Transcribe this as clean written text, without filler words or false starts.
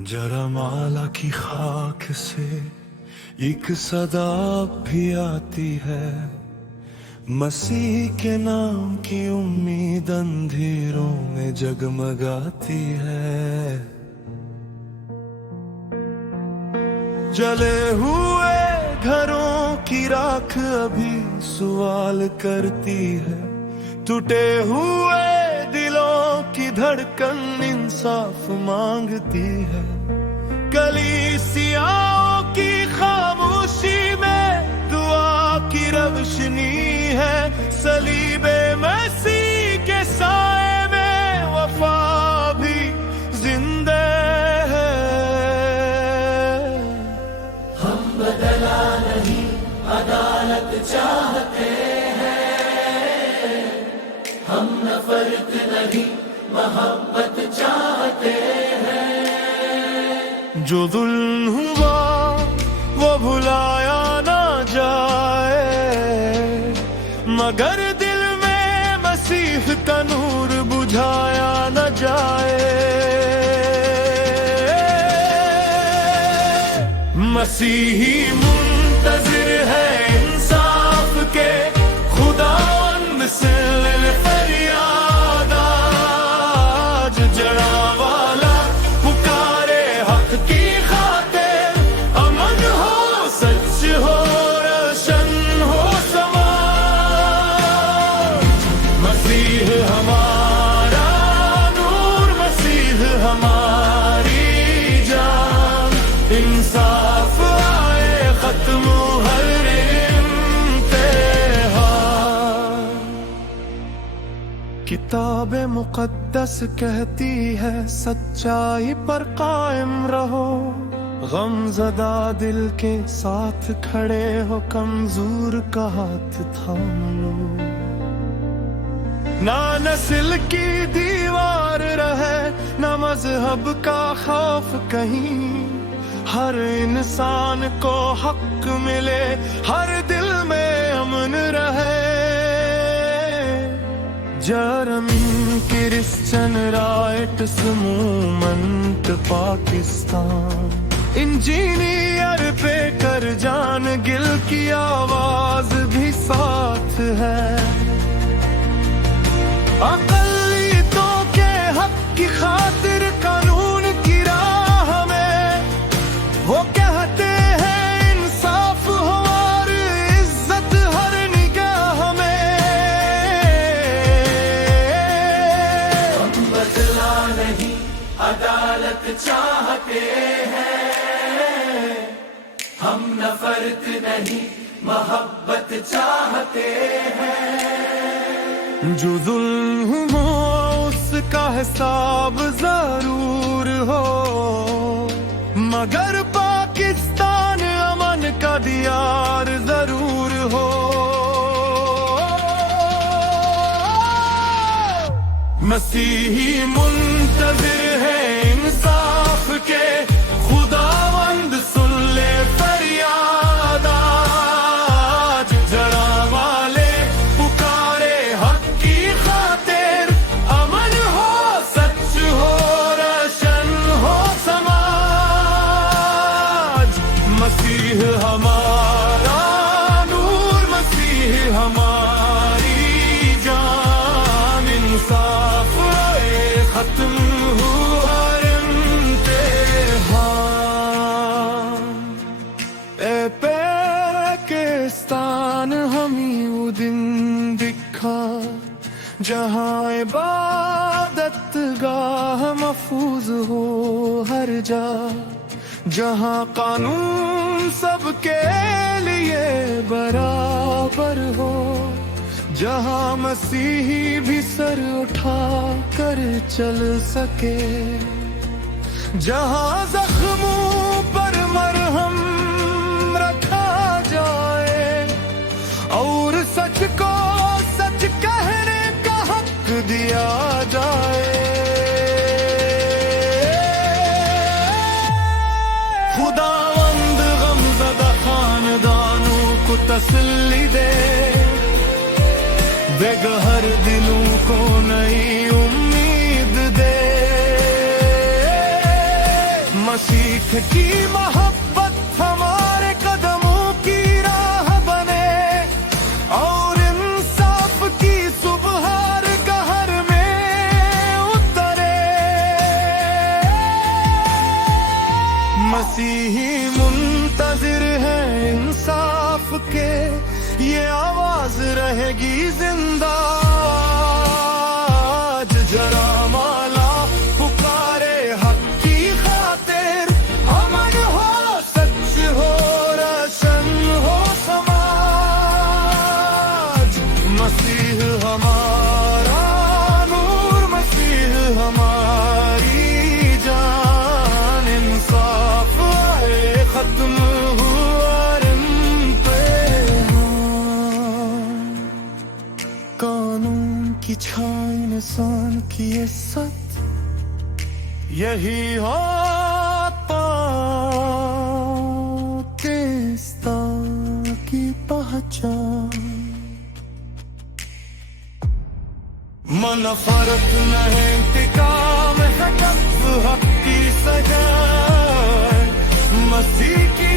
जरा माला की खाक से एक सदा भी आती है, मसीह के नाम की उम्मीद अंधेरों में जगमगाती है। जले हुए घरों की राख अभी सवाल करती है, टूटे हुए दिलों की धड़कन इंसाफ मांगती है। कलीसियाओं की खामोशी में दुआ की रोशनी है, सलीबे मसीह के साए में वफा भी जिंदा है। हम बदला नहीं अदालत चाहते हैं, हम नफरत नहीं मोहब्बत चाहते हैं। जो जुल्म हुआ वो भुलाया ना जाए, मगर दिल में मसीह का नूर बुझाया न जाए। मसीही मुंतजिर है इंसाफ के, खुदावंद से ले फरियाद आज। जड़ा वाला पुकारे हक की खातिर, अमन हो सच हो रोशन हो समाज। मसीह हमारा नूर, मसीह हमारी जान, इंसाफ आए खत्म हर किताब मुकद्दस कहती है सच्चाई पर कायम रहो, गमज़दा दिल के साथ खड़े हो, कमजोर का हाथ थाम लो। ना नस्ल की दीवार रहे, ना मजहब का खौफ कहीं, हर इंसान को हक मिले, हर दिल में अमन रहे। German Christian rights movement Pakistan, engineer पे कर जान गिल की आवाज भी साथ है। अक़लियतों के हक की खातिर कानून की राह में वो कहते हैं इंसाफ हो और इज्जत हर निगाह में। हम बदला नहीं अदालत चाहते हैं, हम नफरत नहीं मोहब्बत चाहते हैं। जो जुल्म हो उसका हिसाब जरूर हो, मगर पाकिस्तान अमन का दियार जरूर हो। मसीही मुंतजिर है इंसाफ के, खुदावंद सुन ले फरियाद आज। जड़ा वाले पुकारे हक की खातिर, अमन हो सच हो रोशन हो समाज। मसीह हमारा नूर, मसीह हमारी जान, इंसाफ आए खत्म हुआ इम्तिहान। ए पाकिस्तान हमी वो दिन दिखा, जहाँ इबादत गाह महफूज हो हर जा, जहाँ कानून सबके लिए बराबर हो, जहाँ मसीही भी सर उठा कर चल सके, जहाँ जख्मों पर मरहम रखा जाए और सच को सच कहने का हक दिया जाए। खुदावंद गमज़दा खानदानों को तसल्ली दे, बेगहर दिलों को नई उम्मीद दे। मसीह की मोहब्बत हमारे कदमों की राह बने और इंसाफ की सुबह हर गहर में उतरे। मसीही मुंतजिर है इंसाफ के, ये आवाज रहेगी जिंदा। आज जरा माला पुकारे हक की खातिर, अमन हो, सच हो, रोशन हो समाज। मसीह हमारा नूर, मसीह हमारी जान, इंसाफ आए खत्म हुआ कानून की छाई इंसान की इज्जत, यही हो पाकिस्तान की पहचान। मनफरत नहीं इंतकाम है, हक की सजा, मसीह की